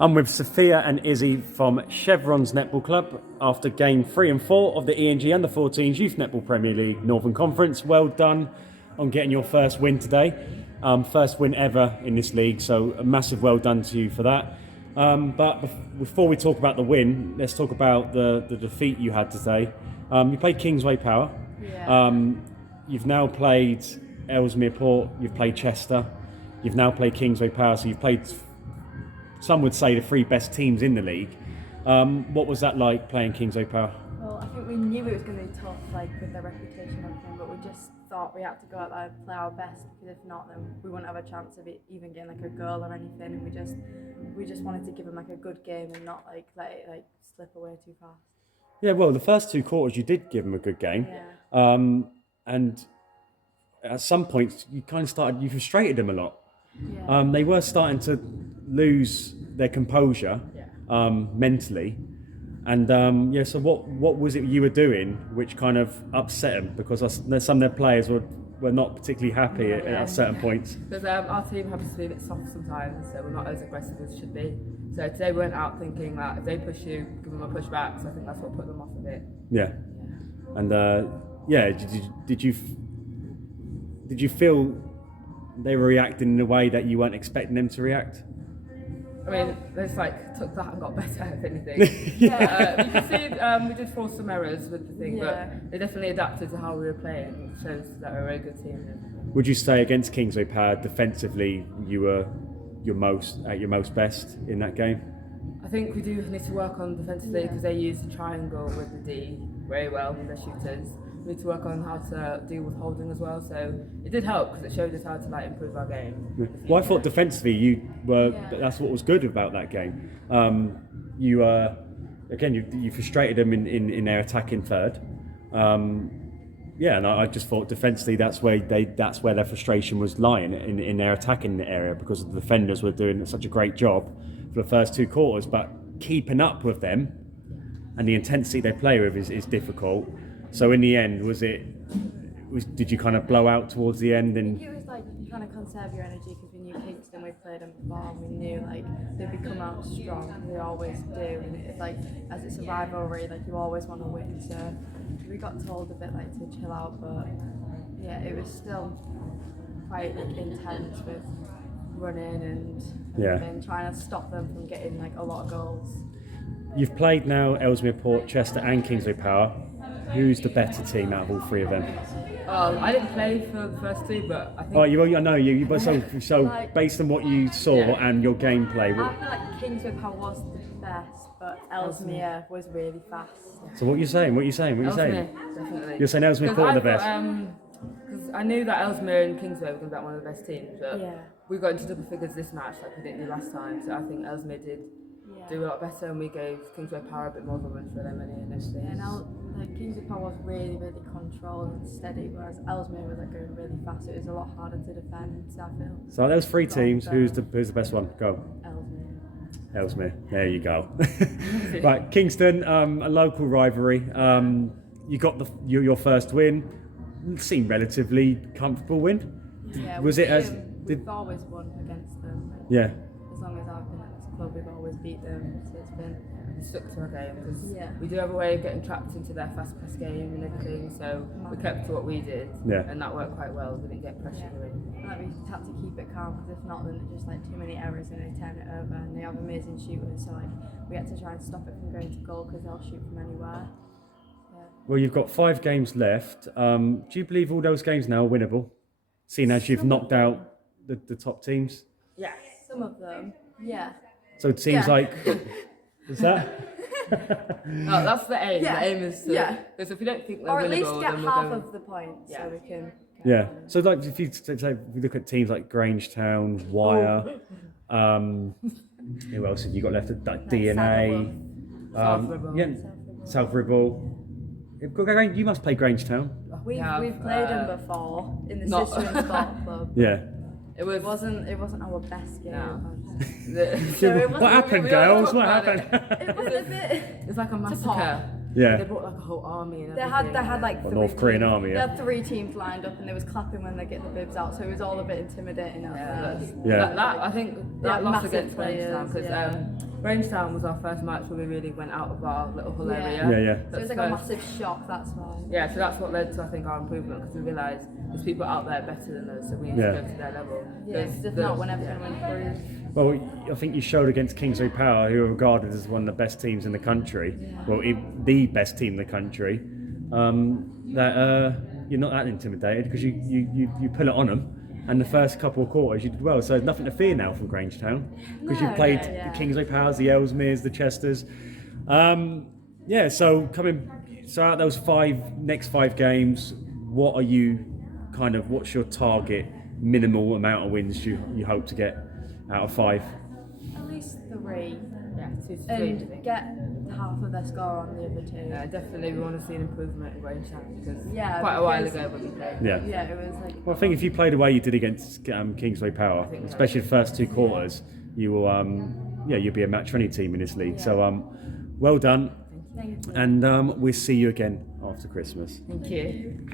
I'm with Sophia and Izzy from Chevrons Netball Club after game 3 and 4 of the ENG Under-14s Youth Netball Premier League Northern Conference. Well done on getting your first win today. First win ever in this league, so a massive well done to you for that. But before we talk about the win, let's talk about the defeat you had today. You played Kingsway Power. Yeah. You've now played Ellesmere Port, you've played Chester, you've now played Kingsway Power, so you've played, some would say, the 3 best teams in the league. What was that like playing Kingsway Power? Well, I think we knew it was going to be tough, like with their reputation and everything, but we just thought we had to go out there and play our best, because if not, then we wouldn't have a chance of it even getting like a goal or anything. And we just wanted to give them like a good game and not like let it like slip away too fast. Yeah, well, the first 2 quarters you did give them a good game. Yeah. And at some points you kind of you frustrated them a lot. Yeah. They were starting to lose their composure mentally. And so what was it you were doing which kind of upset them? Because some of their players were not particularly happy at certain points. Because our team happens to be a bit soft sometimes, so we're not as aggressive as should be. So today we went out thinking that if they push you, give them a push back. So I think that's what put them off a bit. Yeah. And did you feel they were reacting in a way that you weren't expecting them to react? I mean, they just took that and got better, if anything. You can see we did force some errors with the thing, but they definitely adapted to how we were playing. It shows that we're a very good team. Would you say against Kingsway Power defensively you were at your most best in that game? I think we do need to work on defensively because they use the triangle with the D very well with their shooters. We need to work on how to deal with holding as well. So it did help because it showed us how to improve our game. Yeah. Well, I thought defensively you were. That's what was good about that game. You frustrated them in their attacking third. And I just thought defensively that's where their frustration was lying in their attacking area, because the defenders were doing such a great job for the first 2 quarters, but keeping up with them and the intensity they play with is difficult. So in the end, did you kind of blow out towards the end? And I think it was like you kind of conserve your energy, because we knew Kingston, we played them before, and we knew they'd become out strong. They always do, and it's as it's a rivalry, you always want to win. So we got told a bit to chill out, but yeah, it was still quite intense with running and trying to stop them from getting a lot of goals. You've played now Ellesmere Port, Chester and Kingsway Power. Who's the better team out of all 3 of them? I didn't play for the first 2, but I think... Oh, I know you. But so based on what you saw and your gameplay... I feel like Kingsway Power was the best, but Ellesmere was really fast. So what are you saying? Ellesmere, definitely. You're saying Ellesmere Port are the best? Because I knew that Ellesmere and Kingsway were going to be one of the best teams, but we got into double figures this match like we didn't do last time, so I think Ellesmere did do a lot better, and we gave Kingsway Power a bit more of a run for them initially. And Kingsway Power was really, really controlled and steady, whereas Ellesmere was going really fast. It was a lot harder to defend, so I feel. So those 3 teams, who's the best one? Go. Ellesmere. There you go. Right, Kingston, a local rivalry. You got your first win. Seemed relatively comfortable win. Yeah, we've always won against them. As long as I've been at this club, we've always beat them. So it's been. We stuck to our game because we do have a way of getting trapped into their fast press game and everything. So we kept to what we did, and that worked quite well. We didn't get pressure in. We had to keep it calm, because if not, then it's just too many errors and they turn it over. And they have amazing shooters, so we had to try and stop it from going to goal, because they'll shoot from anywhere. Well, you've got 5 games left. Do you believe all those games now are winnable, seeing as you've knocked out the top teams? Yeah, some of them. Yeah. So it seems like. Is that? No, that's the aim. The aim is to. Because if we don't think they're winnable, or at least get then half of the points, so we can. Yeah. So if you look at teams like Grangetown, Wyre, who else have you got left? DNA, South Ribble. You must play Grangetown. We've played them before in the Sister and Sport Club. Yeah. It wasn't our best game. No. What happened, girls? What happened? It was a bit. It's like a massacre. Yeah. They brought a whole army and They had 3 North Korean army. They had 3 teams lined up, and they was clapping when they get the bibs out, so it was all a bit intimidating at first. Yeah. I think that loss against players, Grangetown, because Grangetown was our first match where we really went out of our little hull area. Yeah. So it was like a massive shock, that's why. Yeah, so that's what led to, I think, our improvement, because we realised there's people out there better than us, so we need to go to their level. Yeah, because if not, we're never going to improve. Well, I think you showed against Kingsway Power, who are regarded as one of the best teams in the country, the best team in the country, that you're not that intimidated because you pull it on them. And the first couple of quarters you did well, so there's nothing to fear now from Grangetown because you played the Kingsway Powers, the Ellesmeres, the Chesters. So out of those next five games, what's your target minimal amount of wins you hope to get out of five? At least 3. Yeah, 2 to 3. And get half of their score on the other 2. Yeah, definitely we want to see an improvement in Grangetown, because quite a while ago when we played. Yeah, it was like... Well, I think if you play the way you did against Kingsway Power, especially the first 2 quarters, you will you'll be a match for any team in this league. Yeah. So well done. Thank you. And we'll see you again after Christmas. Thank you.